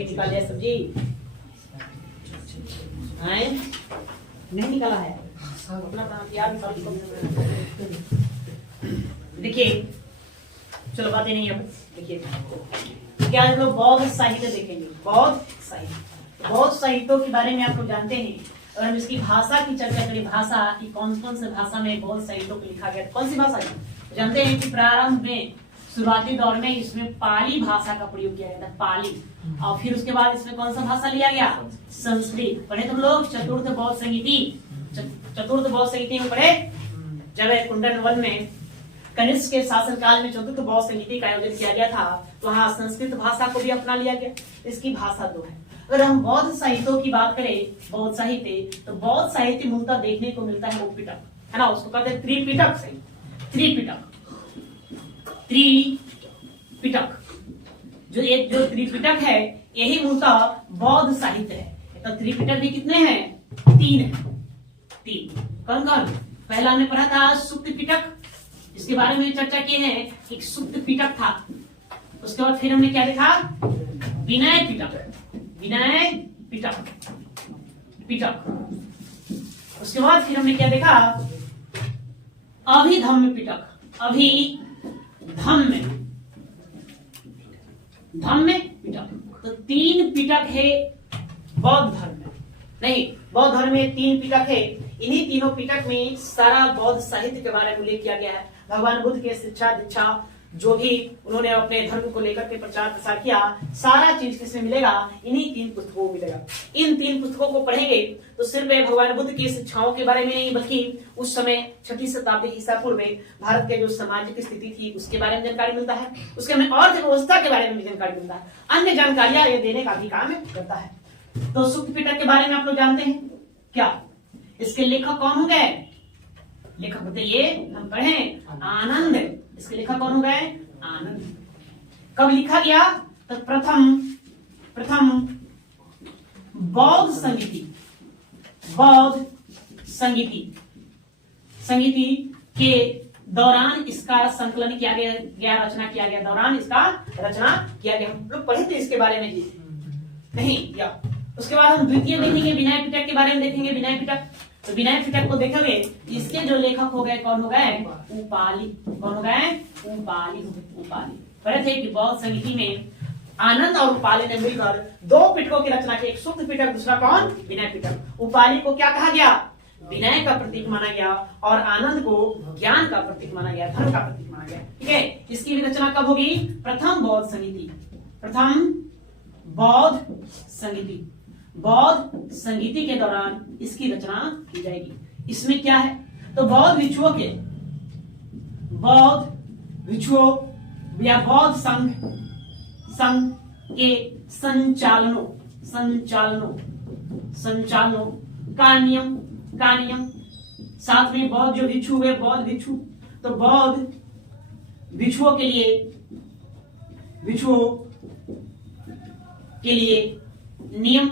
भी निकाल लिया सब्जी नहीं निकाला है अपना याद। देखिए चलो बातें नहीं, अब देखिए क्या हम लोग बौद्ध साहित्य देखेंगे। बौद्ध साहित्यों के बारे में आप लोग जानते हैं। और हम इसकी भाषा की चर्चा करें, भाषा की कौन कौन से भाषा में बौद्ध साहित्यों को लिखा गया, कौन सी भाषा है जानते हैं कि प्रारंभ में शुरुआती दौर में इसमें पाली भाषा का प्रयोग किया गया था, पाली। और फिर उसके बाद इसमें कौन सा भाषा लिया गया, संस्कृत। पढ़े तुम लोग चतुर्थ बौद्ध संहिता, चतुर्थ बौद्ध संहिता में पढ़े, जब कुंडन वन में कनिष्क के शासनकाल में चतुर्थ बौद्ध संहिता का आयोजन किया गया था, तो वहाँ संस्कृत भाषा को भी अपना लिया गया। इसकी भाषा दो है। अगर हम बौद्ध साहित्यों की बात करें, बौद्ध साहित्य, तो बौद्ध साहित्य मूलतः देखने को मिलता है पिटक, है ना, उसको कहते हैं त्रिपिटक से, त्रिपिटक जो त्रिपिटक है यही मूलतः बौद्ध साहित्य है। तो त्रिपिटक भी कितने हैं, 3 है, 3। कौन कौन? पहला हमने पढ़ा था सुक्त पिटक, इसके बारे में चर्चा किए हैं, एक सुक्त पिटक था। उसके बाद फिर हमने क्या देखा, विनय पिटक। उसके बाद फिर हमने क्या देखा, अभिधम्म पिटक, धम्म पिटक। तो 3 पिटक है बौद्ध धर्म में। नहीं, बौद्ध धर्म में 3 पिटक है। इन्हीं तीनों पिटक में सारा बौद्ध साहित्य के बारे में उल्लेख किया गया है। भगवान बुद्ध के शिक्षा दीक्षा जो भी उन्होंने अपने धर्म को लेकर के प्रचार प्रसार किया, सारा चीज किसमें मिलेगा, इन्हीं 3 पुस्तकों में मिलेगा। इन 3 पुस्तकों को पढ़ेंगे तो सिर्फ भगवान बुद्ध की शिक्षाओं के बारे में नहीं, बल्कि उस समय 6वीं शताब्दी ईसा पूर्व में भारत के जो सामाजिक स्थिति थी उसके बारे में जानकारी मिलता है, उसके में अर्थव्यवस्था के बारे में भी जानकारी मिलता है, अन्य जानकारियां ये देने का भी काम करता है। तो सुक्त पिटक के बारे में आप लोग जानते हैं क्या? इसके लेखक कौन हो गए? लेखक बताइए, हम पढ़े आनंद। इसके लेखक कौन हो गए? आनंद। कब लिखा गया? तो प्रथम बौद्ध संगीति के दौरान इसका संकलन किया गया, रचना किया गया, दौरान इसका रचना किया गया। हम लोग पढ़े थे इसके बारे में जी नहीं या। उसके बाद हम द्वितीय देखेंगे, विनय पिटक के बारे में देखेंगे। विनय पिटक, तो विनय पिटक को देखोगे, इसके जो लेखक हो गए कौन हो गए? उपाली। कौन हो गए? उपाली। पढ़े थे कि बौद्ध संगीति में आनंद और उपाली ने मिलकर 2 पिटकों की रचना की, एक सुक्त पिटक, दूसरा कौन? विनय पिटक। उपाली को क्या कहा गया? विनय का प्रतीक माना गया, और आनंद को ज्ञान का प्रतीक माना गया, धर्म का प्रतीक माना गया। ठीक है, इसकी भी रचना कब होगी? प्रथम बौद्ध संगीति के दौरान इसकी रचना की जाएगी। इसमें क्या है? तो बौद्ध भिक्षुओं या बौद्ध संघ के संचालनों का नियम, साथ में बौद्ध जो भिक्षु हुए, बौद्ध भिक्षु, तो बौद्ध भिक्षुओं के लिए नियम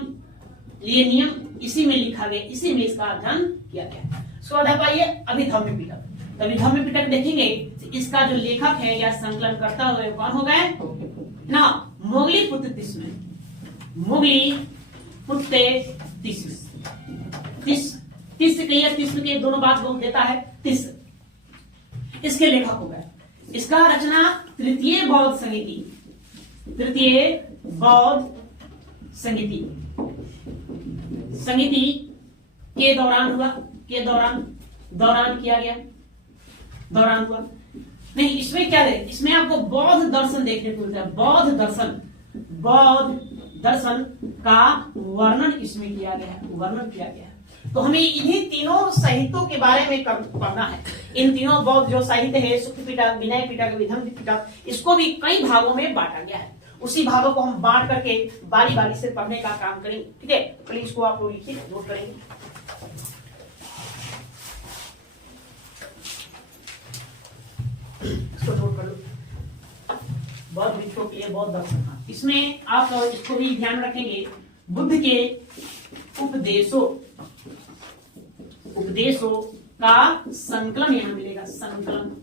इसी में लिखा गया, इसी में इसका अध्ययन किया गया। उसके बाद आप आइए अभिधम्म पिटक। तो अभिधम्म पिटक देखेंगे, इसका जो लेखक है या संकलन करता हुए कौन हो गए ना? मोगली पुत्र तिस्म के दोनों बात बोल देता है, इसके लेखक हो गए। इसका रचना तृतीय बौद्ध संगीति के दौरान हुआ, दौरान हुआ। नहीं, इसमें क्या है? इसमें आपको बौद्ध दर्शन देखने को मिलता है। बौद्ध दर्शन का वर्णन इसमें किया गया है। तो हमें इन्हीं तीनों साहित्यों के बारे में पढ़ना है। इन तीनों बौद्ध जो साहित्य है, सुक्त पिटक, विनय पिटक, अभिधम्म पिटक, इसको भी कई भागों में बांटा गया है। उसी भागों को हम बांट करके बारी बारी से पढ़ने का काम करेंगे। ठीक है, प्लीज इसको आप लोग लिखिए, नोट करेंगे। इसको नोट कर लो, बौद्ध भिक्षुओं के लिए बौद्ध दर्शन। इसमें आप इसको भी ध्यान रखेंगे, बुद्ध के उपदेशों का संकलन यहां मिलेगा, संकलन।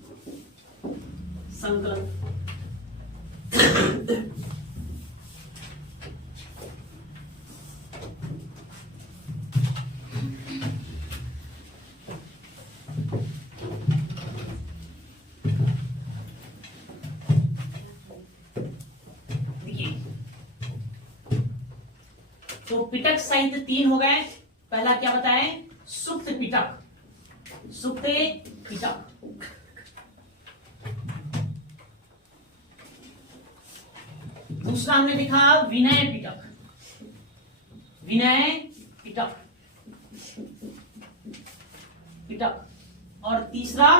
तो पिटक सहित तीन हो गए। पहला क्या बताएं? सुप्त पिटक, सुप्त पिटक। दूसरा हमने देखा विनय पिटक, विनय पिटक, पिटक। और तीसरा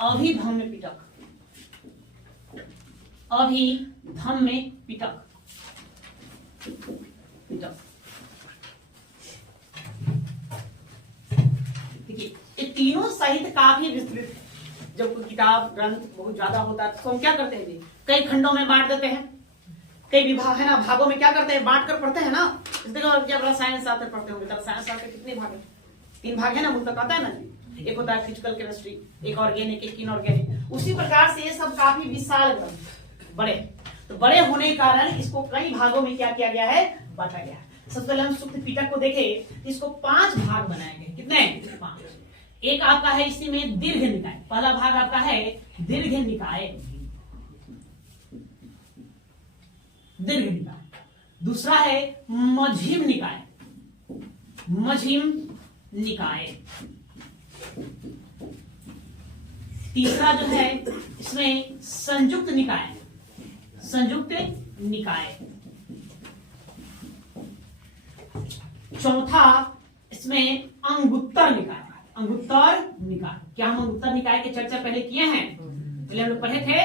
अभिधम्य पिटक, अभिधम्य पिटक, पिटक। देखिए ये तीनों साहित्य काफी विस्तृत है। जब कोई किताब ग्रंथ बहुत ज्यादा होता है तो हम क्या करते हैं जी, कई खंडों में बांट देते हैं, कई विभाग है ना, भागों में क्या करते हैं, बांट कर पढ़ते हैं ना। देखो जब रसायन शास्त्र पढ़ते होंगे तो रसायन शास्त्र के कितने भाग है? 3 भाग है ना, मुझे तो आता है ना जी। एक होता है फिजिकल केमिस्ट्री, एक ऑर्गेनिक, एक इनऑर्गेनिक। उसी प्रकार से ये सब काफी विशाल ग्रंथ, बड़े। तो बड़े होने के कारण इसको कई भागों में क्या किया गया है, बांटा गया है। सबसे पहले हम सुप्त पिटक को देखें, इसको 5 भाग बनाए गए। कितने? 5। एक आपका है इसी में दीर्घ निकाय, पहला भाग आपका है दीर्घ निकाय, दीर्घ निकाय। दूसरा है मझिम निकाय, मझिम निकाय। तीसरा जो है इसमें संयुक्त निकाय, संयुक्त निकाय। चौथा इसमें अंगुत्तर निकाय, अंगुत्तर निकाय। क्या हम अंगुत्तर निकाय की चर्चा पहले किए हैं? पहले हम लोग पढ़े थे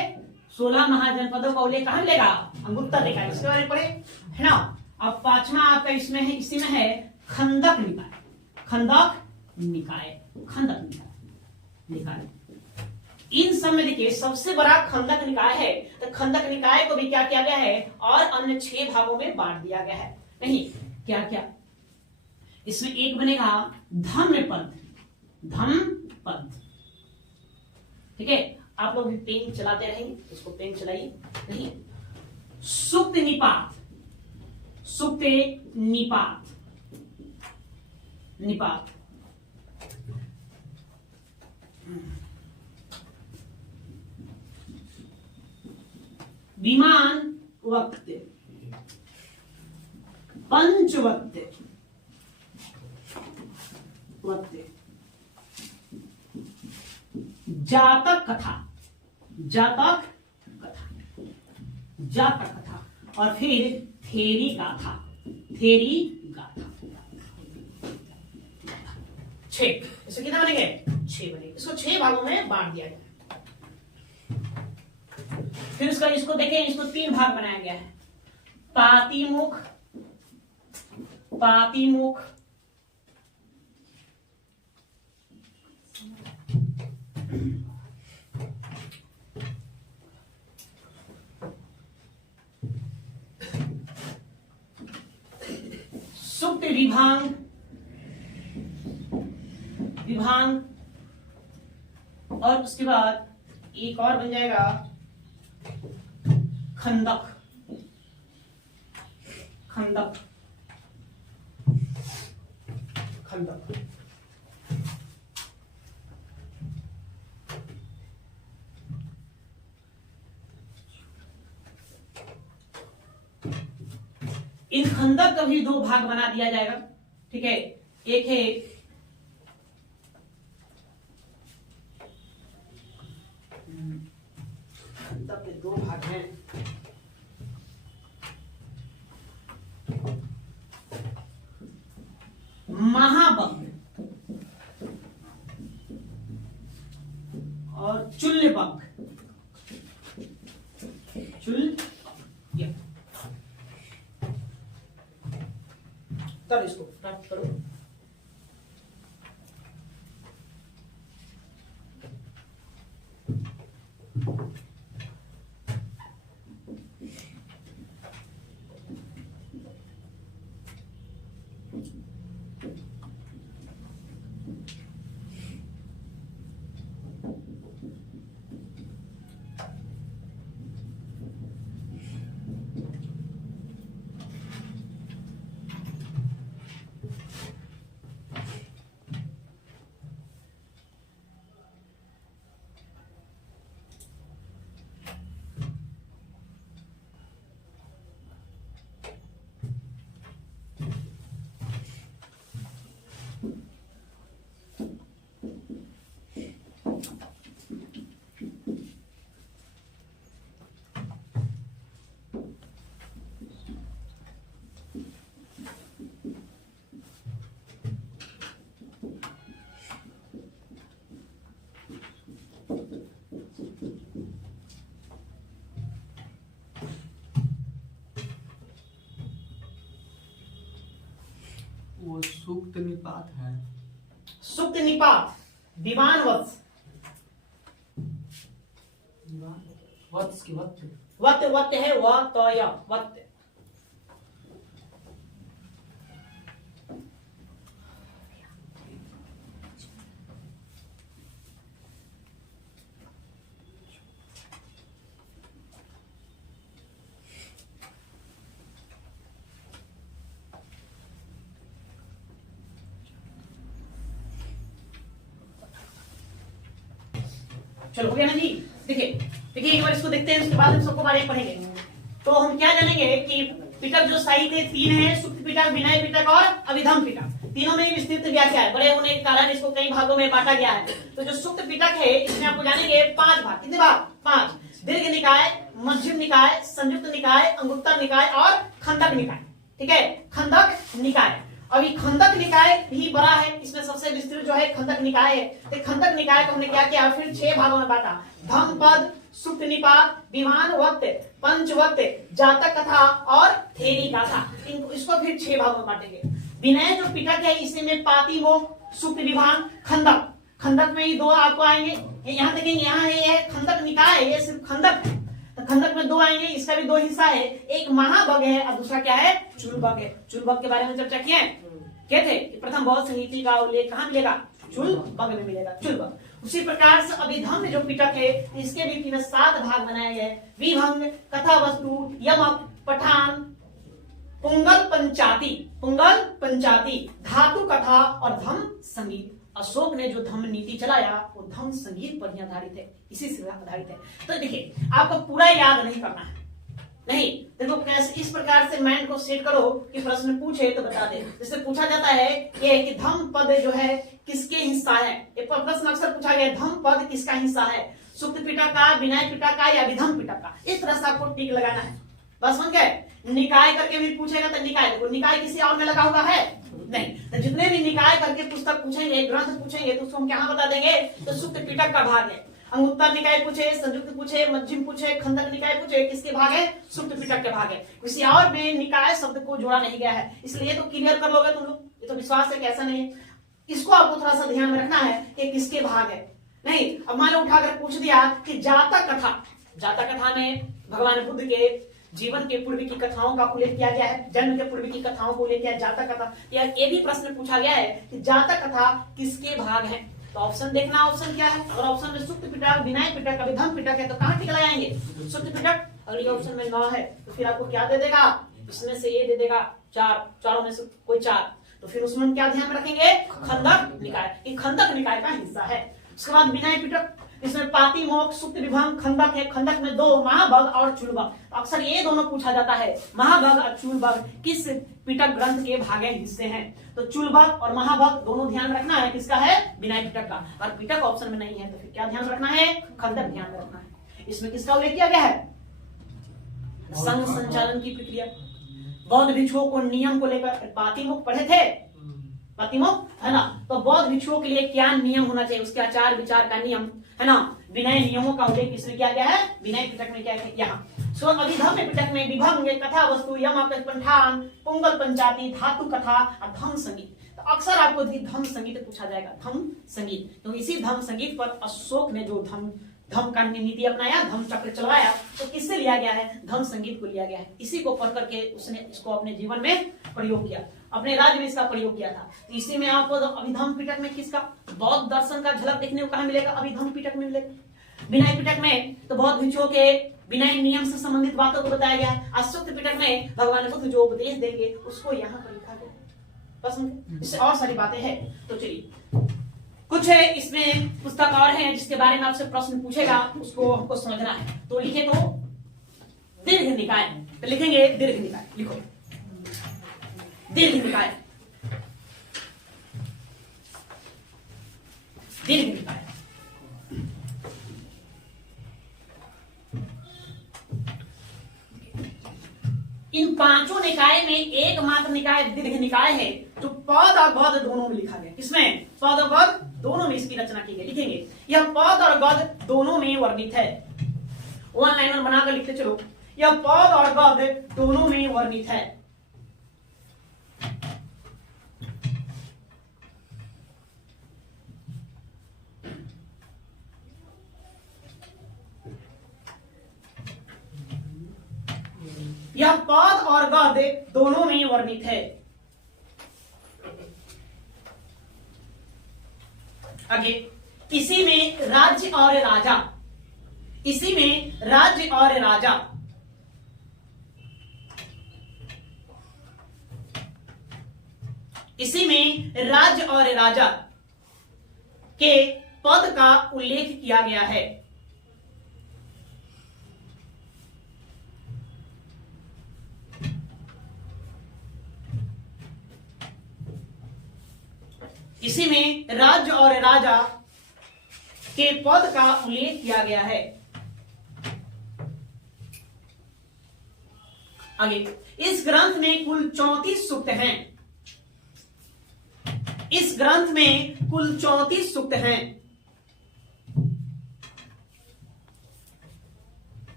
16 महाजनपदों का उल्लेख कहां मिलेगा? अंगुत्तर निकाय, इसके बारे में पढ़े है ना। अब 5वां आपका इसमें है, इसी में है खंदक निकाय, खंदक निकाय, खंदक निकाय, निकाय। इन सब में देखिए सबसे बड़ा खंदक निकाय है। तो खंदक निकाय को भी क्या किया गया है और अन्य 6 भागों में बांट दिया गया है। नहीं क्या क्या इसमें एक बनेगा धम्म पद, धम्म पद। ठीक है, आप लोग भी पेन चलाते रहेंगे, इसको पेन चलाइए। नहीं सुप्त निपात, सुप्त निपात, निपात। विमान वक्त, पंचवक्त, वक्त, जातक कथा, जातक कथा, जातक कथा। और फिर थेरी गाथा, थेरी गाथा। 6, इससे कितना बनेंगे? 6 बनेंगे। इसको 6 भागों में बांट दिया गया। फिर उसका इसको देखें, इसको 3 भाग बनाया गया है। पातिमुख, पातिमुख, सुप्त विभांग, विभांग। और उसके बाद एक और बन जाएगा खंदक, खंदक, खंदक। इन खंदक का भी 2 भाग बना दिया जाएगा। ठीक है, एक है खंदक के 2 भाग हैं। महाबंग और चुल्लबंग, चुल। तब इसको प्राप्त करो। सुक्त निपात है। सुक्त निपात, विमान वत्स, वत्स की वत्स वत्त वत्त है व तो य वत्त। चलो हो गया ना जी। देखिए देखिए एक बार इसको देखते हैं, उसके बाद हम सबको बारे में पढ़ेंगे। तो हम क्या जानेंगे कि पिटक जो सही थे तीन है, सुक्त पिटक, विनय पिटक और अभिधम पिटक। तीनों में विस्तृत व्याख्या है, बड़े होने के कारण इसको कई भागों में बांटा गया है। तो जो सुक्त पिटक है इसमें आपको जानेंगे 5 भाग। कितने भाग? 5। दीर्घ निकाय, मध्यम निकाय, संयुक्त निकाय, अंगुत्तर निकाय और खंडक निकाय। ठीक है, खंडक निकाय। अभी खंडक निकाय भी बड़ा है, इसमें सबसे विस्तृत जो है खंडक निकाय है। तो खंडक निकाय को हमने क्या किया, फिर 6 भागों में बांटा। धम पद, सुक्त निपात, विमान वत्त, पंचवत्त, जातक कथा और थेरी गाथा, इसको फिर 6 भागों में बांटेंगे। विनय जो पिटक है इसी में पातिमोक्ष, सुक्त विभाग, खंडक। खंडक में ही 2 आपको आएंगे, यहाँ देखेंगे, यहाँ है ये खंडक निकाय, ये सिर्फ खंडक है। तो खंडक में 2 आएंगे, इसका भी 2 हिस्सा है, एक महाभग है और दूसरा क्या है, चूलभग है। चूलभग के बारे में चर्चा किए कहते प्रथम बौद्ध संहिता का उल्लेख कहाँ मिलेगा, चूलभग में मिलेगा, चूलभग। उसी प्रकार से अभिधम जो पिटक है इसके भी 7 भाग बनाए गए। विभंग, कथा वस्तु, यमक, पठान, पुंगल पंचाती, पुंगल पंचाती, धातु कथा और धम संगीत। अशोक ने जो धम्म नीति चलाया वो धम्म संगीत पर ही आधारित है, इसी से आधारित है। तो देखिए आपको पूरा याद नहीं करना है, नहीं देखो कैसे इस प्रकार से माइंड को सेट करो कि प्रश्न पूछे तो बता दे। जैसे पूछा जाता है कि धम्म पद जो है किसके हिस्सा है, ये प्रश्न अक्सर पूछा गया, धम्म पद किसका हिस्सा है, सुक्त पिटक का, विनय पिटक का या विधम पिटक का। इस तरह से आपको टिक लगाना है, बस समझ गए। निकाय करके भी पूछेगा तो निकाय, देखो निकाय किसी और में लगा हुआ है नहीं, तो जितने भी निकाय करके पुस्तक पूछेंगे, ग्रंथ पूछेंगे तो उसको हम क्या बता देंगे, तो सुक्त पिटक का भाग है। अंगुत्तर निकाय पूछे, संयुक्त पूछे, मध्यम पूछे, खंडक निकाय पूछे, किसके भाग है, सुक्त पिटक के भाग है। किसी और में निकाय शब्द को जोड़ा नहीं गया है, इसलिए तो क्लियर कर लोगे तुम लोग, ये तो विश्वास है कि ऐसा नहीं है। इसको आपको थोड़ा सा ध्यान में रखना है कि किसके भाग है। नहीं अब मान लो उठाकर पूछ दिया कि जातक कथा, जातक कथा में भगवान बुद्ध के जीवन के पूर्व की कथाओं का उल्लेख किया गया है, जन्म के पूर्व की कथाओं को उल्लेख किया जातक कथा। ये भी प्रश्न पूछा गया है कि जातक कथा किसके भाग है। तो ऑप्शन देखना, ऑप्शन क्या है, अगर ऑप्शन में सुक्त पिटक, विनय पिटक, अभिधम पिटक है तो कहाँ टिक लगाएंगे, सुक्त पिटक। अगर ये ऑप्शन में 9 है तो फिर आपको क्या दे देगा, इसमें से ये दे देगा 4, चारों में से कोई 4, तो फिर उसमें हम क्या ध्यान में रखेंगे, खंडक निकाय, ये खंडक निकाय का हिस्सा है। उसके बाद विनय पिटक, इसमें पातिमोक्ष, सुक्त विभंग, खंडक है। खंडक में 2 महाभग और चूलभग, अक्सर ये दोनों पूछा जाता है, महाभग और चूलभग किस पिटक ग्रंथ के भागे हिस्से हैं। तो चूलभग और महाभग दोनों ध्यान रखना है, किसका है, विनय पिटक का। और पिटक ऑप्शन में नहीं है तो फिर क्या ध्यान रखना है, खंडक ध्यान में रखना है। इसमें किसका उल्लेख किया गया है, संघ संचालन की प्रक्रिया, बौद्ध भिक्षुओं को नियम को लेकर, पातिमोक्ष पढ़े थे, पातिमोक्ष है ना, तो बौद्ध भिक्षुओं के लिए क्या नियम होना चाहिए, उसके आचार विचार का नियम है ना, विनय नियमों का उल्लेख किसने किया गया है, विनय पिटक में क्या है यहाँ। सो अभिधम पिटक में विभंग, कथा वस्तु, यमक, पठान, पुंगल पंचाती, धातु कथा और धम्म संगीत। तो अक्सर आपको धम्म संगीत पूछा जाएगा, धम्म संगीत। तो इसी धम्म संगीत पर अशोक ने जो धम्म का नीति अपनाया, धम्म चक्र चलवाया, तो किससे लिया गया है, धम्म संगीत को लिया गया है। इसी को पढ़ करके उसने इसको अपने जीवन में प्रयोग किया, अपने राज्य में इसका प्रयोग किया था। तो इसी में आपको अभिधम पिटक में किसका, बौद्ध दर्शन का झलक देखने को कहाँ मिलेगा, अभिधम पिटक में मिलेगा। विनय पिटक में तो बौद्ध भिक्षुओं के विनय नियम से संबंधित बातों को बताया गया है। सुक्त पिटक में भगवान बुद्ध जो उपदेश देंगे उसको यहाँ पर लिखा गया, बस इससे और सारी बातें हैं। तो चलिए कुछ है इसमें पुस्तक और है जिसके बारे में आपसे प्रश्न पूछेगा, उसको हमको समझना है। तो लिखे तो दीर्घ निकाय, तो लिखेंगे दीर्घ निकाय, लिखो दीर्घ निकाय, दीर्घ निकाय। इन 5 निकाय में एकमात्र निकाय दीर्घ निकाय है जो पद और गद दोनों में लिखा गया। किसमें, पद और गद दोनों में इसकी रचना की गई। लिखेंगे यह पद और गद दोनों में वर्णित है, 1 लाइनर बनाकर लिखते चलो, यह पद और गद दोनों में वर्णित है। यह पद और गद्य दोनों में वर्णित है। आगे, इसी में राज्य और राजा, इसी में राज्य और राजा, इसी में राज्य और राजा के पद का उल्लेख किया गया है। इसी में राज्य और राजा के पद का उल्लेख किया गया है। आगे, इस ग्रंथ में कुल 34 सूक्त हैं। इस ग्रंथ में कुल 34 सूक्त हैं।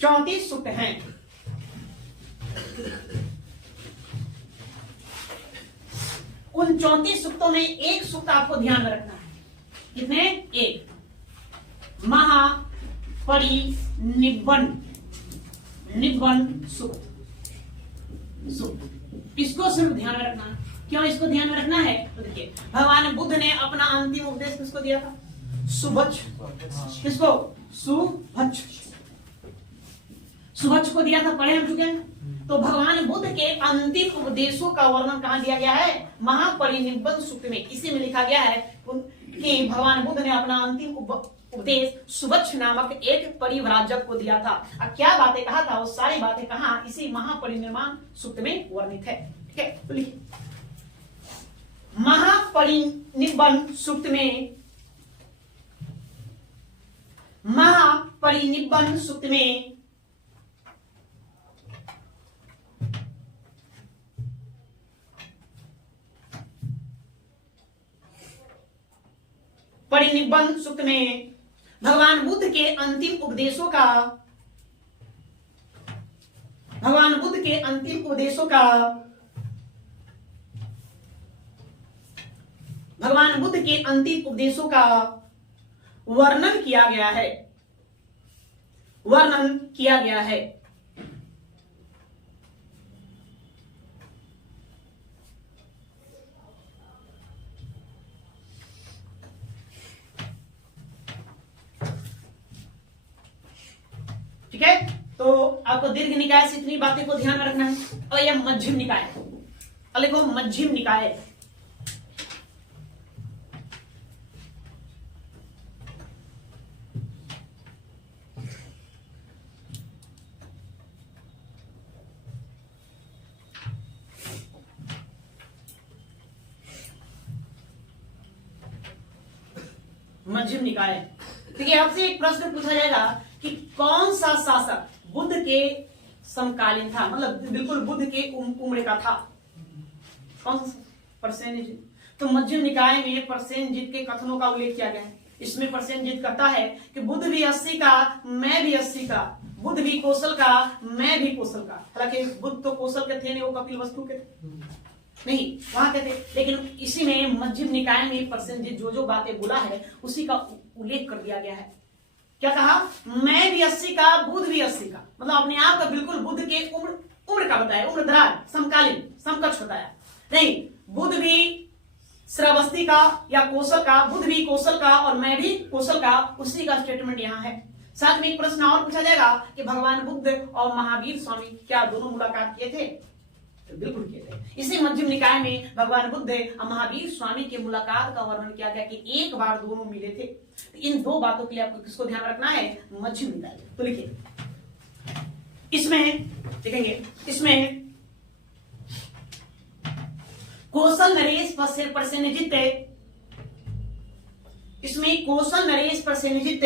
34 सूक्त हैं। उन 34 सूक्तों में एक सूक्त आपको ध्यान में रखना है। कितने? एक। महापरिनिब्बन, निब्बन सूक्त। इसको सिर्फ ध्यान में रखना है। क्यों इसको ध्यान में रखना है? तो देखिए, भगवान बुद्ध ने अपना अंतिम उपदेश किसको दिया था? सुभच्छ। किसको? सुभच्छ। सुभच्छ को दिया था, पढ़े हम चुके हैं। तो भगवान बुद्ध के अंतिम उपदेशों का वर्णन कहां दिया गया है? महापरिनिब्बन सूक्त में। इसी में लिखा गया है कि भगवान बुद्ध ने अपना अंतिम उपदेश सुभच्छ नामक एक परिव्राजक को दिया था। अब क्या बातें कहा था, वो सारी बातें कहां? इसी महापरिनिर्वाण सूक्त में वर्णित है। ठीक है, तो लिखिए, महापरिनिब्बन सूक्त में, महापरिनिब्बन सूक्त में परिनिब्बन सूक्त में भगवान बुद्ध के अंतिम उपदेशों का, भगवान बुद्ध के अंतिम उपदेशों का, भगवान बुद्ध के अंतिम उपदेशों का वर्णन किया गया है। वर्णन किया गया है। ठीक है, तो आपको दीर्घ निकाय से इतनी बातें को ध्यान में रखना है। और यह मध्यम निकाय, और लिखो मध्यम निकाय। मध्यम निकाय। ठीक है, आपसे एक प्रश्न पूछा जाएगा कि कौन सा शासक बुद्ध के समकालीन था, मतलब बिल्कुल बुद्ध के उम्र का था? कौन सा? प्रसेनजित। तो मध्यम निकाय में प्रसेनजित के कथनों का उल्लेख किया गया है। इसमें प्रसेनजित कहता है कि बुद्ध भी 80 का, मैं भी 80 का, बुद्ध भी कौशल का, मैं भी कौशल का। हालांकि बुद्ध तो कौशल के थे नहीं, वो कपिलवस्तु के थे नहीं, वहां के थे। लेकिन इसी में मध्यम निकाय में प्रसेनजित जो बातें बोला है उसी का उल्लेख कर दिया गया है। क्या कहा? मैं भी 80 का, बुद्ध भी 80 का, मतलब अपने आप का बिल्कुल बुद्ध के उम्र का बताया, उम्र दराज, समकालीन, समकक्ष बताया। नहीं, बुद्ध भी श्रावस्ती का या कौशल का, बुद्ध भी कौशल का और मैं भी कौशल का, उसी का स्टेटमेंट यहाँ है। साथ में एक प्रश्न और पूछा जाएगा कि भगवान बुद्ध और महावीर स्वामी क्या दोनों मुलाकात किए थे? तो बिल्कुल किए थे। इसी मध्यम निकाय में भगवान बुद्ध और महावीर स्वामी की मुलाकात का वर्णन किया गया कि एक बार दोनों मिले थे। तो इन दो बातों के लिए आपको किसको ध्यान रखना है? मध्यम निकाय। तो लिखिए, इसमें देखेंगे, इसमें कौशल नरेश प्रसेनजित, इसमें कौशल नरेश प्रसेनजित,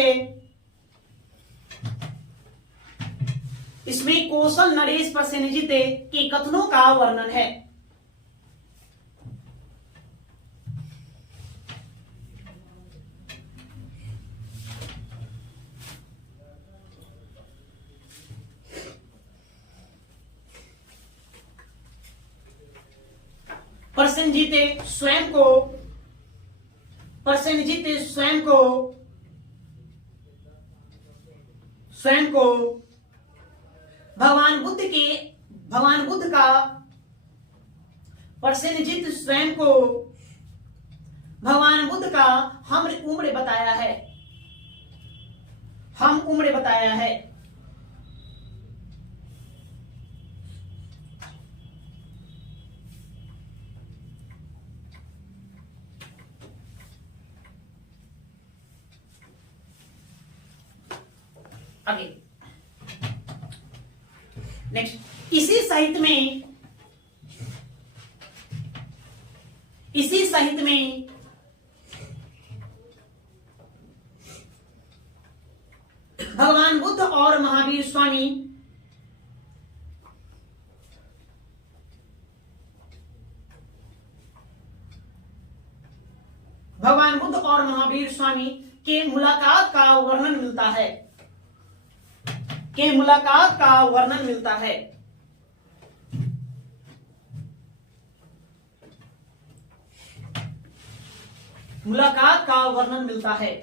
इसमें कौशल नरेश प्रसेनजित के कथनों का वर्णन है। प्रसेनजित स्वयं को, प्रसेनजित स्वयं को स्वयं को भगवान बुद्ध का प्रसेनजित स्वयं को भगवान बुद्ध का हम उम्र बताया है। हम उम्र बताया है। आगे नेक्स्ट, इसी साहित्य में भगवान बुद्ध और महावीर स्वामी के मुलाकात का वर्णन मिलता है। मुलाकात का वर्णन मिलता है।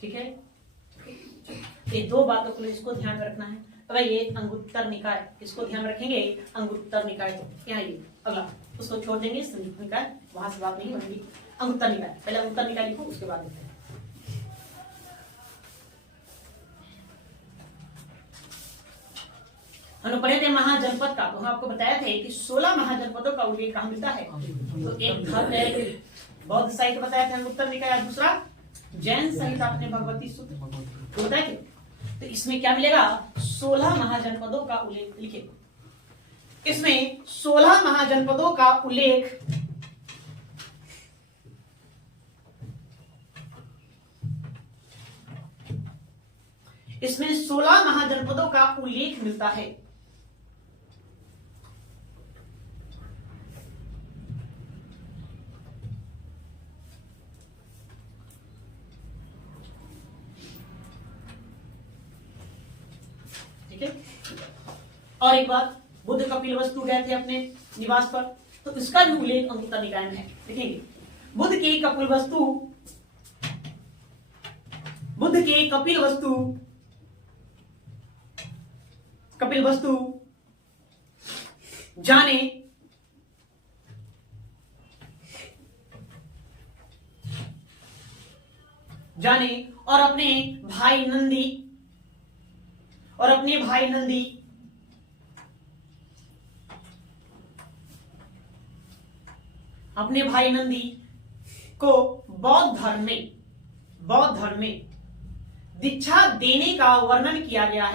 ठीक है, ये दो बातों को इसको ध्यान में रखना है। अब ये अंगुत्तर निकाय, इसको ध्यान रखेंगे। अंगुत्तर निकाय यहाँ ये अगला, उसको छोड़ देंगे। संयुक्त निकाय वहां से बात नहीं बनेगी। अंगुत्तर निकाय, पहले अंगुत्तर निकाय लिखो, उसके बाद देखते हैं। हम पढ़े थे महाजनपद का, तो आपको बताया थे कि 16 महाजनपदों का उल्लेख कहाँ मिलता है। तो एक बौद्ध साहित्य बताया था अंगुत्तर निकाय, दूसरा जैन साहित्य आपने भगवती सूत्र तो बताए थे। तो इसमें क्या मिलेगा, 16 महाजनपदों का उल्लेख लिखे। इसमें 16 महाजनपदों का उल्लेख मिलता है। ठीक है, और एक बात, बुद्ध कपिलवस्तु गए थे अपने निवास पर, तो इसका भी उल्लेख अंगुत्तर निकाय में है। देखेंगे, बुद्ध के कपिलवस्तु जाने और अपने भाई नंदी को बौद्ध धर्म में दीक्षा देने का वर्णन किया गया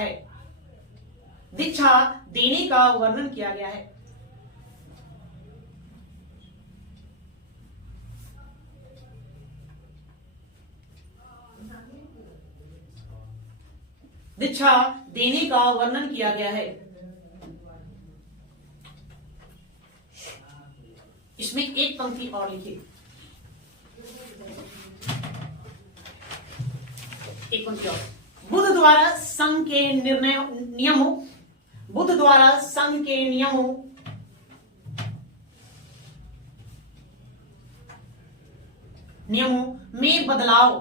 है। इसमें एक पंक्ति और लिखिए, एक पंक्ति और। बुद्ध द्वारा संघ के नियमों में बदलाव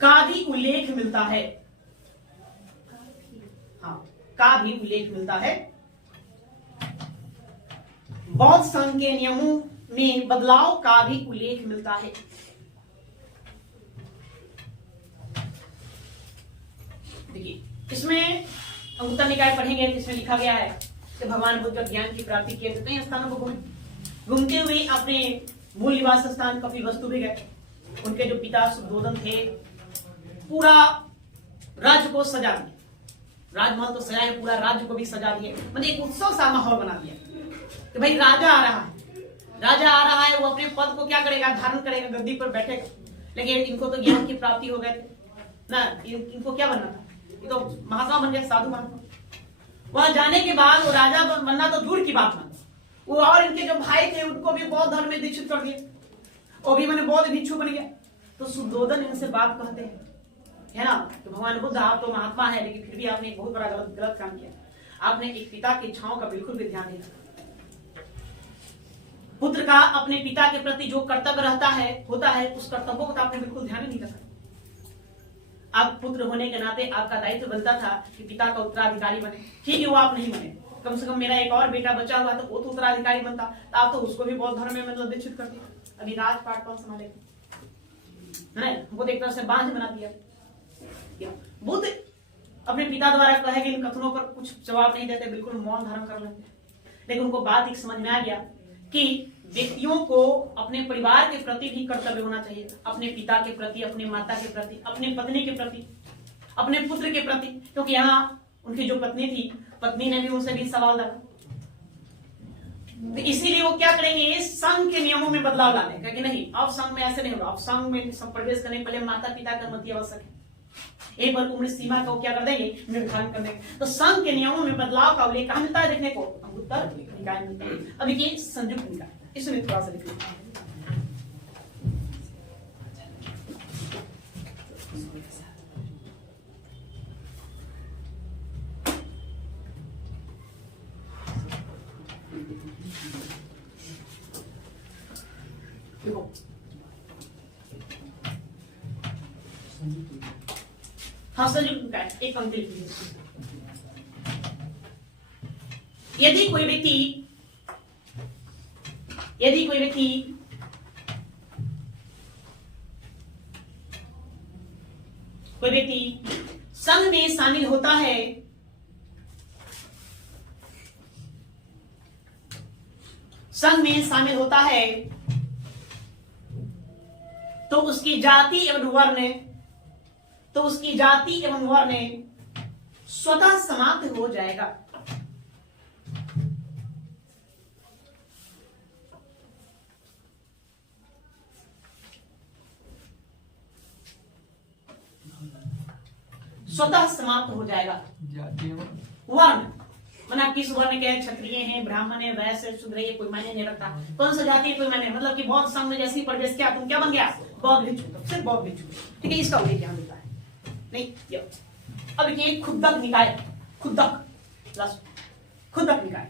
का भी उल्लेख मिलता है। बौद्ध संघ के नियमों में बदलाव का भी उल्लेख मिलता है। देखिए, इसमें अंगुत्तर निकाय पढ़ेंगे तो इसमें लिखा गया है कि भगवान बुद्ध ज्ञान की प्राप्ति के लिए कई स्थानों को घूमते हुए अपने मूल निवास स्थान कपिलवस्तु भी गए। उनके जो पिता शुद्धोदन थे, पूरा राज्य को सजा दिया। राजमहल तो सजाए, पूरा राज्य को भी सजा दिए। मतलब एक उत्सव सा माहौल बना दिया कि भाई राजा आ रहा है, वो अपने पद को क्या करेगा, धारण करेगा, गद्दी पर बैठेगा। लेकिन इनको तो ज्ञान की प्राप्ति हो गए थे ना, इनको क्या बनना था, ये तो महात्मा बन गए, साधु बनना। वहां जाने के बाद वो राजा बनना तो दूर की बात ना, वो और इनके जो भाई थे उनको भी बौद्ध धर्म में दीक्षित कर दिया, वो भी मैंने बौद्ध भिक्षु बन गया। तो शुद्धोदन इनसे बात कहते हैं है ना। तो भगवान बुद्ध, आप तो महात्मा है, लेकिन फिर भी आपने एक बहुत बड़ा गलत काम किया। आपने एक पिता की इच्छाओं का बिल्कुल भी ध्यान नहीं रखा। पुत्र का अपने पिता के प्रति जो कर्तव्य होता है, उस कर्तव्यों को तो आपने बिल्कुल ध्यान नहीं रखा। आप पुत्र होने के नाते आपका दायित्व बनता था कि पिता का उत्तराधिकारी बने। ठीक है, वो आप नहीं बने, कम से कम मेरा एक और बेटा बचा हुआ तो वो तो उत्तराधिकारी बनता, तो आप तो उसको भी बौद्ध धर्म में मतलब दीक्षित कर दिया। अभी राजपाट कौन संभालेगा, वो तो एक तरह से बांझ बना दिया। बुद्ध अपने पिता द्वारा कहे गए इन कथनों पर कुछ जवाब नहीं देते, बिल्कुल मौन धारण कर लेते। लेकिन उनको बात एक समझ में आ गया कि व्यक्तियों को अपने परिवार के प्रति भी कर्तव्य होना चाहिए, अपने पिता के प्रति, अपने माता के प्रति, अपने पत्नी के प्रति, अपने पुत्र के प्रति। क्योंकि यहाँ उनकी जो पत्नी थी, पत्नी ने भी उनसे भी सवाल डाला, तो इसीलिए वो क्या करेंगे, संघ के नियमों में बदलाव लाने का कि नहीं, अब संघ में ऐसे नहीं होगा, अब संघ में प्रवेश करने के पहले माता पिता की अनुमति आवश्यक है। एक बार उम्र सीमा को क्या कर देंगे, निर्धारण कर देंगे। तो संघ के नियमों में बदलाव का उल्लेख कहां मिलता है देखने को, उत्तर निकाय मिलता है। अब देखिए संयुक्त निकाय, इसमें थोड़ा सा लिख लेते हैं। देखो हाँ, संयुक्त निकाय एक पंक्ति लिख लीजिए। यदि कोई व्यक्ति संघ में शामिल होता है, तो उसकी जाति एवं वर्ण स्वतः समाप्त हो जाएगा। स्वतः समाप्त हो जाएगा। वर्ण मैंने आप किस वर्ण के, क्षत्रिय हैं, ब्राह्मण है, वैश्य, शूद्र है, कोई मायने नहीं रखता। कौन सा जाति कोई मायने, मतलब कि बौद्ध संघ में जैसी प्रवेश किया, तुम क्या बन गया, बौद्ध भिक्षु, सिर्फ बौद्ध भिक्षु। ठीक है, इसका उल्लेख यहाँ मिलता है नहीं। अब ये खुद्दक निकाय, खुद्दक निकाय,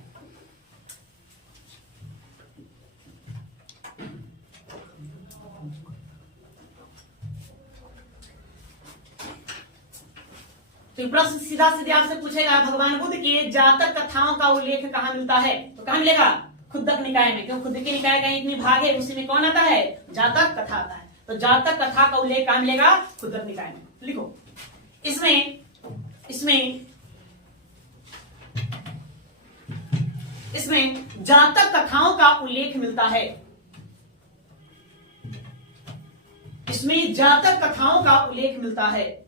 तो प्रश्न सीधा सीधे आपसे पूछेगा, भगवान बुद्ध के जातक कथाओं का उल्लेख कहाँ मिलता है, तो कहाँ मिलेगा, खुद्दक निकाय में। क्यों, खुद्दक निकाय का इतनी भाग है, उसी में कौन आता है, जातक कथा आता है। तो जातक कथा का उल्लेख कहाँ मिलेगा, खुद्दक निकाय में। लिखो, इसमें जातक कथाओं का उल्लेख मिलता है, इसमें जातक कथाओं का उल्लेख मिलता है।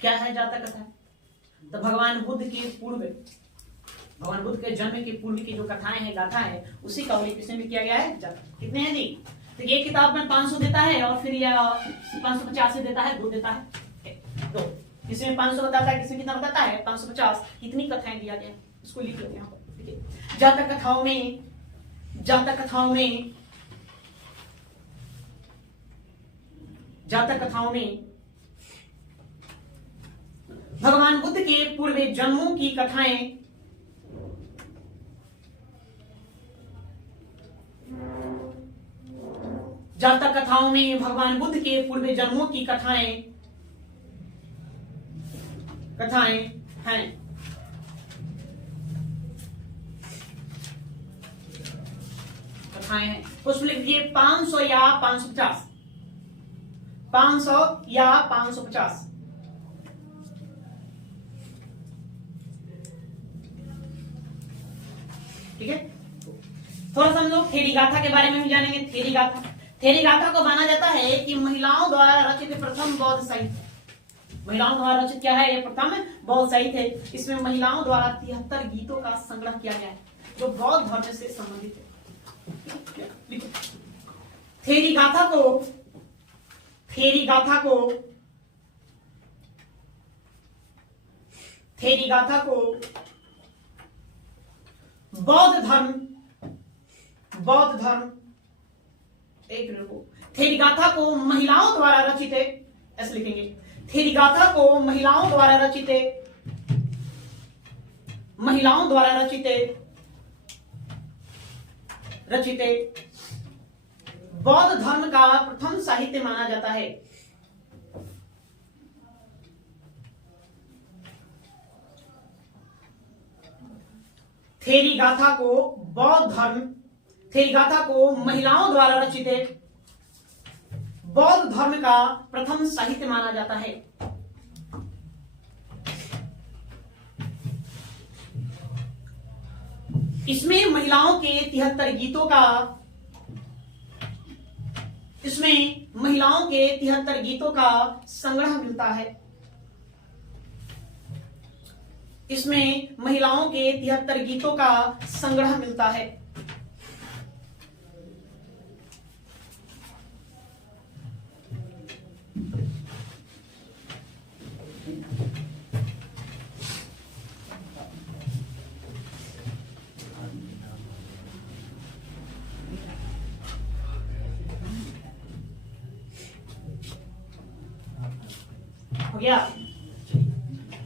क्या है जातक कथा, तो भगवान बुद्ध के जन्म के पूर्व की जो कथाएं हैं, गाथा है, उसी का उल्लेख इसमें किया गया है। जातक कितने हैं जी, तो ये किताब में 500 देता है, और फिर यह 550 से देता है, 2 देता है। तो इसमें 500 बताता है, किसमें कितना बताता है, 550। कितनी कथाएं दिया गया, इसको लिख लेते हैं यहाँ पर। ठीक है, जातक कथाओं में भगवान बुद्ध के पूर्व जन्मों की कथाएं, जातक कथाओं में भगवान बुद्ध के पूर्व जन्मों की कथाएं हैं। उसमें लिख दिए 500 या 550, 500 या 550। ठीक है, थोड़ा सा हम लोग थेरी गाथा के बारे में भी जानेंगे। थेरी गाथा को माना जाता है कि महिलाओं द्वारा रचित प्रथम बौद्ध साहित्य। महिलाओं द्वारा रचित क्या है, ये प्रथम बौद्ध साहित्य है। इसमें महिलाओं द्वारा 73 गीतों का संग्रह किया गया है, जो बौद्ध धर्म से संबंधित है। थेरी थेरीगाथा को बौद्ध धर्म एक मिनट, थेरीगाथा को महिलाओं द्वारा रचित, ऐसे लिखेंगे, थेरीगाथा को महिलाओं द्वारा रचित बौद्ध धर्म का प्रथम साहित्य माना जाता है। थेरीगाथा को महिलाओं द्वारा रचित बौद्ध धर्म का प्रथम साहित्य माना जाता है। इसमें महिलाओं के 73 गीतों का संग्रह मिलता है। इसमें महिलाओं के 73 गीतों का संग्रह मिलता है। हो गया।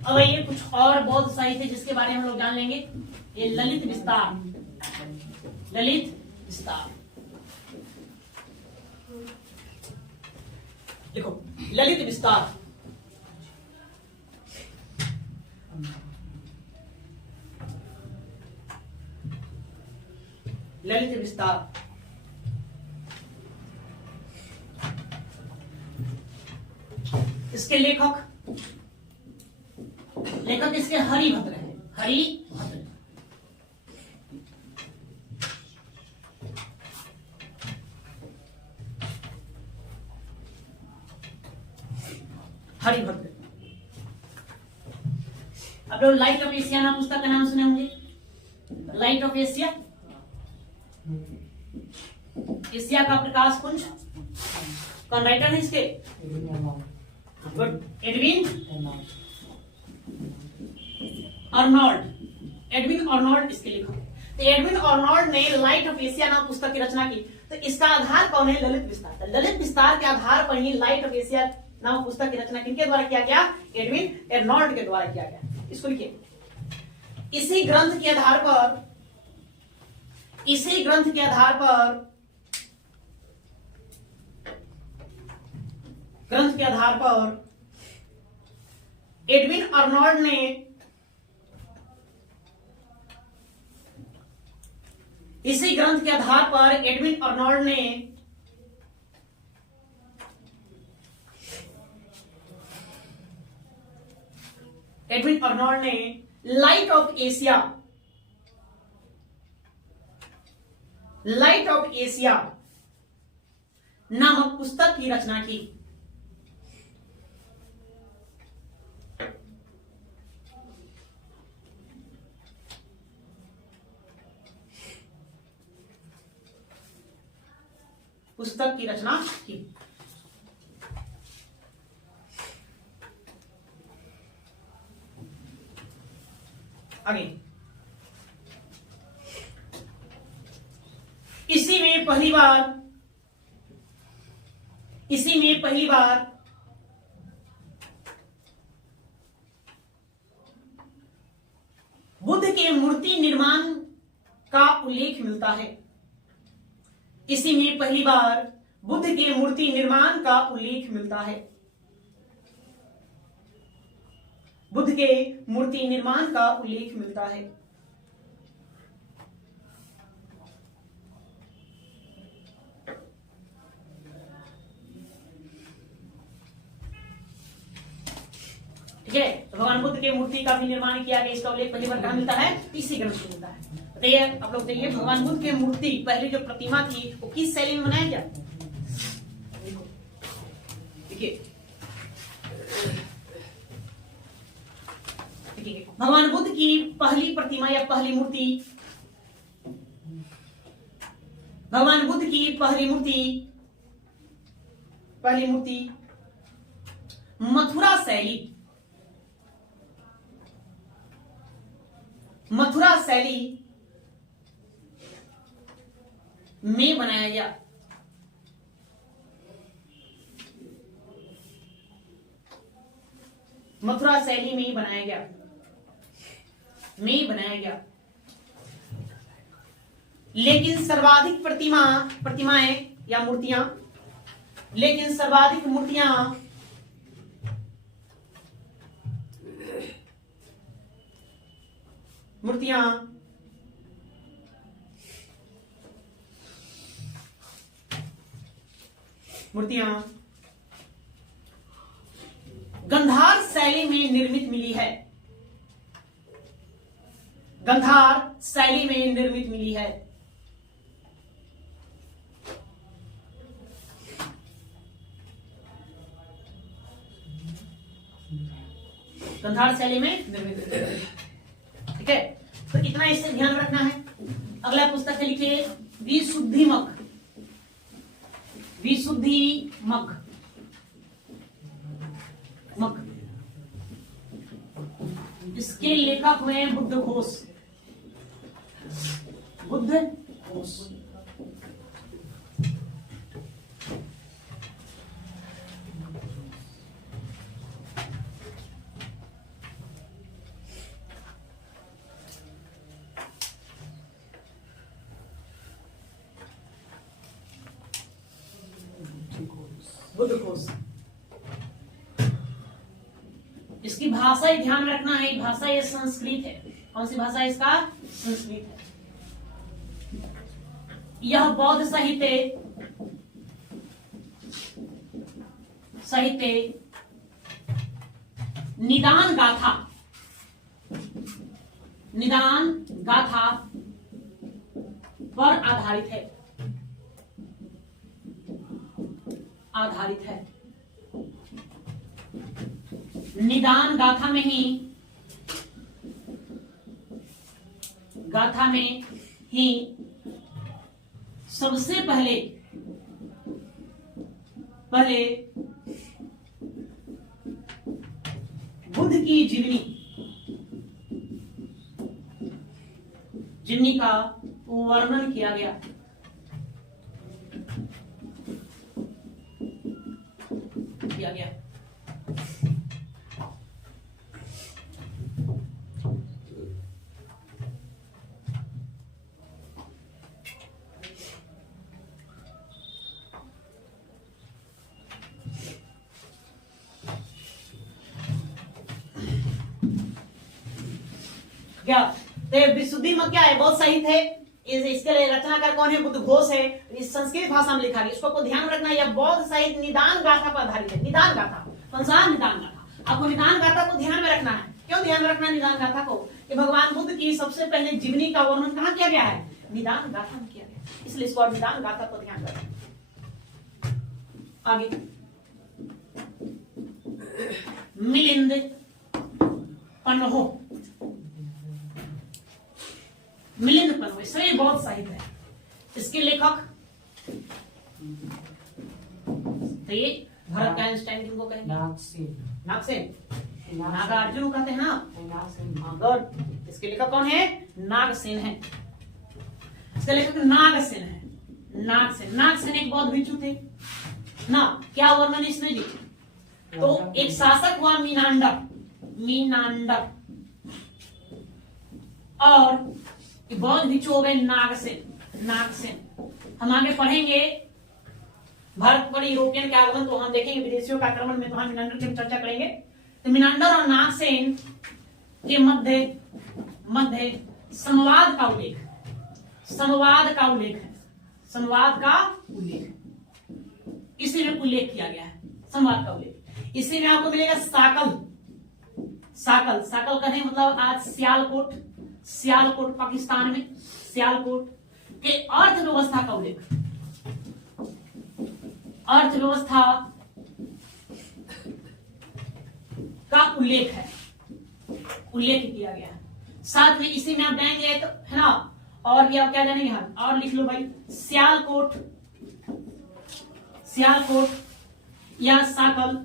अब ये कुछ और बौद्ध साहित्य जिसके बारे में हम लोग जान लेंगे। ये ललित विस्तार, देखो ललित विस्तार, इसके लेखक इसके हरिभद्र है। हरिभद्र। आप लोग लाइट ऑफ एशिया नाम पुस्तक का नाम सुने होंगे। लाइट ऑफ एशिया, एशिया का प्रकाश पुंज, कौन राइटर है इसके? गुड, एडविन अर्नोल्ड इसके लेखक। तो एडविन अर्नोल्ड ने लाइट ऑफ एशिया नाम पुस्तक की रचना की। तो इसका आधार कौन है? ललित विस्तार। तो ललित विस्तार के आधार पर ही लाइट ऑफ एशिया नाम पुस्तक की रचना किनके द्वारा किया गया? एडविन अर्नोल्ड के द्वारा किया गया। इसको लिखिए। इसी ग्रंथ के आधार पर एडविन अर्नोल्ड ने लाइट ऑफ एशिया नामक पुस्तक की रचना की। आगे इसी में पहली बार बुद्ध के मूर्ति निर्माण का उल्लेख मिलता है। इसी में पहली बार बुद्ध के मूर्ति निर्माण का उल्लेख मिलता है। बुद्ध के मूर्ति निर्माण का उल्लेख मिलता है। ठीक है, तो भगवान बुद्ध के मूर्ति का भी निर्माण किया गया। इसका उल्लेख पहली बार कहां मिलता है? इसी ग्रंथ में मिलता है। बताइए आप लोग, देखिए भगवान बुद्ध की मूर्ति पहले जो प्रतिमा थी वो किस शैली में बनाया गया? देखिए भगवान बुद्ध की पहली प्रतिमा या पहली मूर्ति, भगवान बुद्ध की पहली मूर्ति मथुरा शैली मथुरा शैली में बनाया गया। मथुरा शैली में ही बनाया गया, में ही बनाया गया। लेकिन सर्वाधिक प्रतिमाएं या मूर्तियां, लेकिन सर्वाधिक मूर्तियां गंधार शैली में निर्मित मिली है। गंधार शैली में निर्मित मिली है। गंधार शैली में निर्मित, ठीक है। तो इतना इससे ध्यान रखना है। अगला पुस्तक है, लिखिए विशुद्धिमक। विशुद्धिमक इसके लेखक हुए बुद्धघोष। बुद्धघोष बुद्धघोष। इसकी भाषा ही ध्यान में रखना है। भाषा ये संस्कृत है। कौन सी भाषा है इसका? संस्कृत है। यह बौद्ध साहित्य निदान गाथा पर आधारित है। निदान गाथा में ही सबसे पहले बुद्ध की जीवनी का वर्णन किया गया। क्या तो विशुद्धिमक क्या है? बहुत सही थे। इसके लिए रचनाकार कौन है? बुद्धघोष है। इस संस्कृत भाषा में लिखा गया। इसको आपको ध्यान रखना है। यह बौद्ध साहित्य निदान गाथा पर आधारित है। निदान गाथा, कौन सा? निदान गाथा। आपको निदान गाथा को ध्यान में रखना है। क्यों ध्यान में रखना है निदान गाथा को? कि भगवान बुद्ध की सबसे पहले जीवनी का वर्णन कहाँ किया गया है? निदान गाथा में किया गया। इसलिए इसको निदान गाथा को ध्यान रखना। आगे मिलिंद पन्हो। मिलिंद पन्हो इसमें बहुत साहित्य है। इसके लेखक तो ये भरत आइंस्टाइन जिनको कहेंगे नागसेन, नागार्जुन कहते हैं ना। गुड। इसके लेखक कौन है? नागसेन है। इसके लेखक नागसेन है। नागसेन एक बौद्ध भिक्षु थे ना। क्या वर्णन इसने जी? तो एक शासक हुआ मीनांडर और बौद्ध भिक्षु हो गए नागसेन। हम आगे पढ़ेंगे भारत पर यूरोपियन के आगमन, तो हम देखेंगे विदेशियों का आक्रमण में, तो हम मीनांडर की चर्चा करेंगे। तो मीनांडर और नागसेन के मध्य संवाद का उल्लेख है। इसी में उल्लेख किया गया है, संवाद का उल्लेख। इसी में आपको मिलेगा साकल कहें मतलब आज सियालकोट पाकिस्तान में, सियालकोट के अर्थव्यवस्था का उल्लेख, अर्थव्यवस्था का उल्लेख किया गया है। साथ में इसी में आप जाएंगे तो है ना, और भी आप क्या जानेंगे हम, और लिख लो भाई, सियालकोट या साकल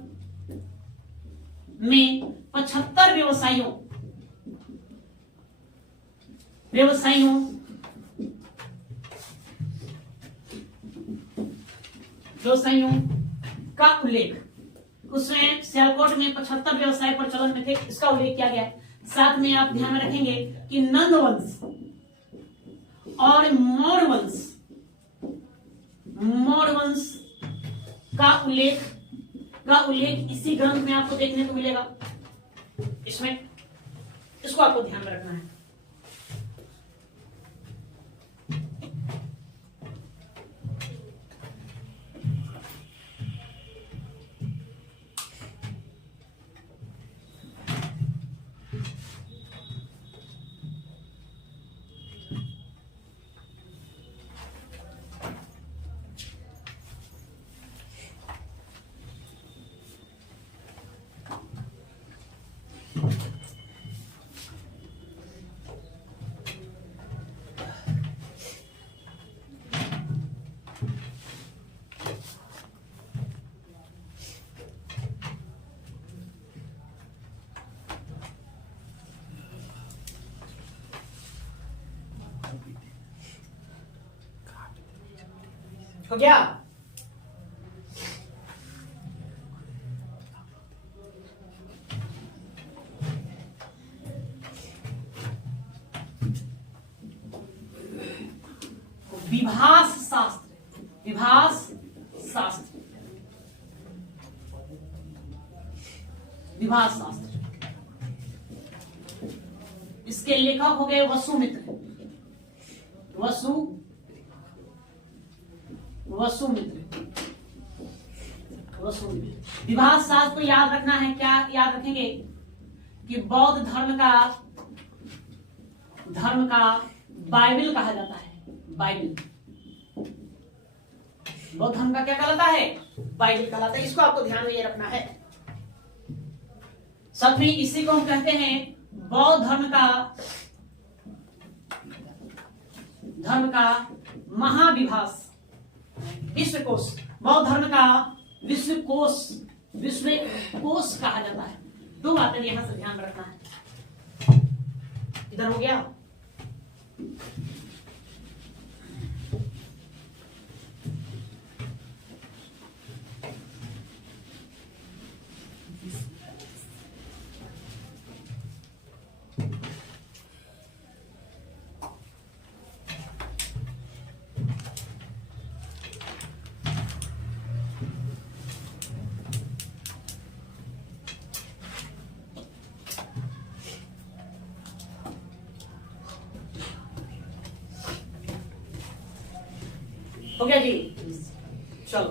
में 75 व्यवसायियों व्यवसायियों का उल्लेख। उसमें सियालकोट में 75 व्यवसाय प्रचलन में थे, इसका उल्लेख किया गया है। साथ में आप ध्यान में रखेंगे कि नंद वंश और मौर्य वंश का उल्लेख इसी ग्रंथ में आपको देखने को मिलेगा। इसमें इसको आपको ध्यान में रखना है। हो गया? विभाष शास्त्र, इसके लेखक हो गए वसुमित्र। विभाष शास्त्र को याद रखना है। क्या याद रखेंगे कि बौद्ध धर्म का बाइबल कहा जाता है। बाइबल बौद्ध धर्म का क्या कहलाता है? बाइबल कहलाता है। इसको आपको ध्यान में ये रखना है। साथ में इसी को हम कहते हैं बौद्ध धर्म का महाविभाष, विश्वकोश। बौद्ध धर्म का विश्वकोश कहा जाता है। दो बातें यहां से ध्यान रखना है। इधर हो गया? हो गया जी? चलो,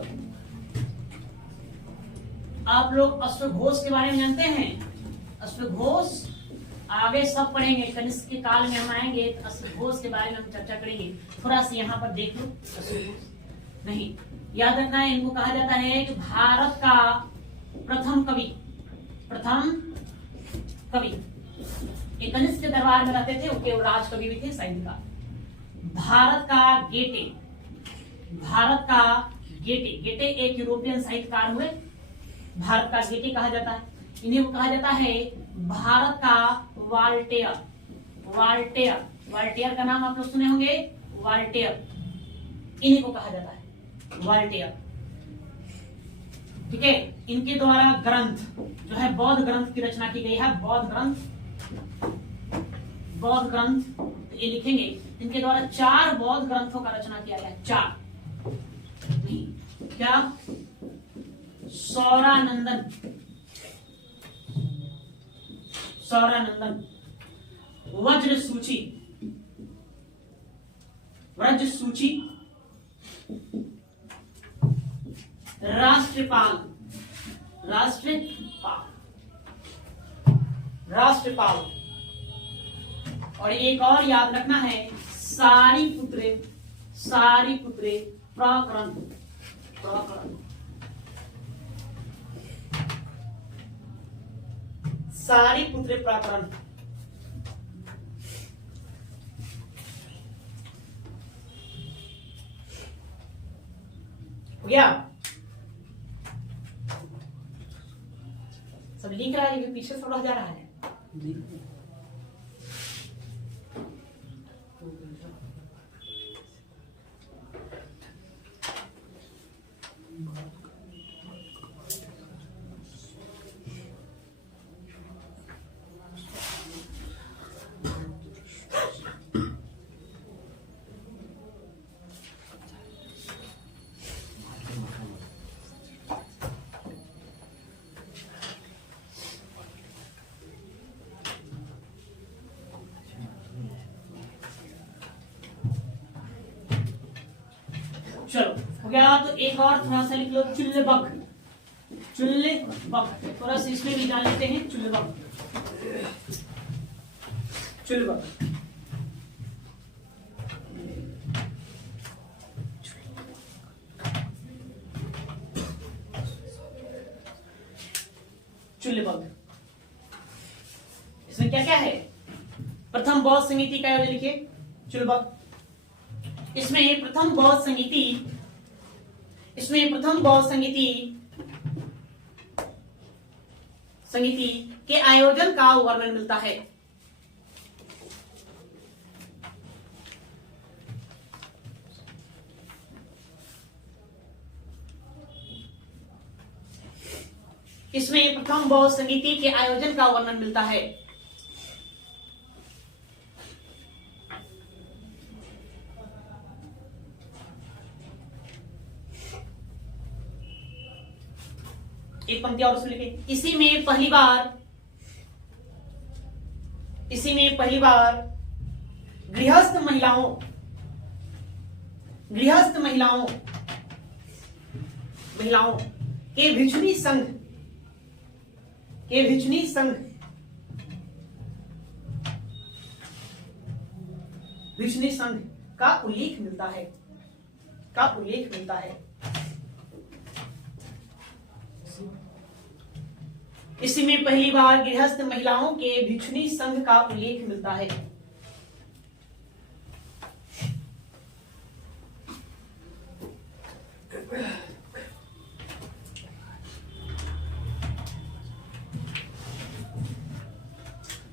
आप लोग अश्वघोष के बारे में जानते हैं? अश्वघोष आगे सब पढ़ेंगे। कनिष्क के काल में हम आएंगे तो अश्वघोष के बारे में हम चर्चा करेंगे। थोड़ा सा यहाँ पर देख लो। अश्वघोष नहीं याद रखना है। इनको कहा जाता है कि भारत का प्रथम कवि। ये कनिष्क के दरबार में रहते थे, उनके राज कवि भी थे, साहित्यकार। भारत का गेटे एक यूरोपियन साहित्यकार हुए। भारत का गेटे कहा जाता है। इन्हीं को कहा जाता है भारत का वाल्टेयर का नाम आप लोग सुने होंगे। वाल्टेयर, इन्हीं को कहा जाता है वाल्टेयर। ठीक है। इनके द्वारा ग्रंथ जो है बौद्ध ग्रंथ की रचना की गई है। बौद्ध ग्रंथ ये लिखेंगे। इनके द्वारा 4 बौद्ध ग्रंथों का रचना किया गया है। 4 क्या? सौरानंदन, व्रजसूची, राष्ट्रपाल और एक और याद रखना है सारिपुत्रे प्रकरण। सारिपुत्रे प्रकरण। हो गया? सब लिख रहा है, पीछे सब रह जा रहा है। चलो हो गया। तो एक और थोड़ा सा लिख लो, चुल्लबक। चुल्लबक, थोड़ा सा इसमें भी जान लेते हैं। चुल्लबक, चुल्लबक। चुल्लबक, इसमें क्या क्या है? प्रथम बौद्ध समिति का आयोजन लिखिए, चुल्लबक। इसमें प्रथम बौद्ध समिति, इसमें प्रथम बौद्ध समिति के आयोजन का वर्णन मिलता है। इसमें प्रथम बौद्ध समिति के आयोजन का वर्णन मिलता है। एक पंक्ति और सुन लीजिए। इसी में पहली बार गृहस्थ महिलाओं के भिक्षुणी संघ का उल्लेख मिलता है। इसी में पहली बार गृहस्थ महिलाओं के भिक्षुणी संघ का उल्लेख मिलता है।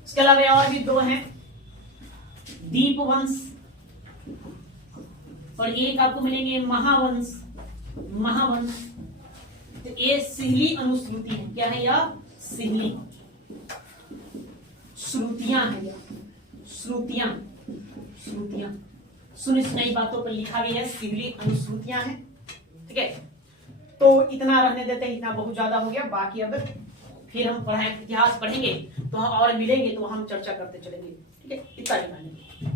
इसके अलावा और भी दो हैं, दीपवंश और एक आपको मिलेंगे महावंश। तो ये सिहली अनुश्रुति है। क्या है यह? सिहली श्रुतियां है, श्रुतियां सुनी सुनाई बातों पर लिखा गया है, सिहली अनुश्रुतियां हैं। ठीक है, तो इतना रहने देते हैं, इतना बहुत ज्यादा हो गया। बाकी अब फिर हम इतिहास पढ़ेंगे तो और मिलेंगे तो हम चर्चा करते चलेंगे। ठीक है, इतना ही मानेंगे।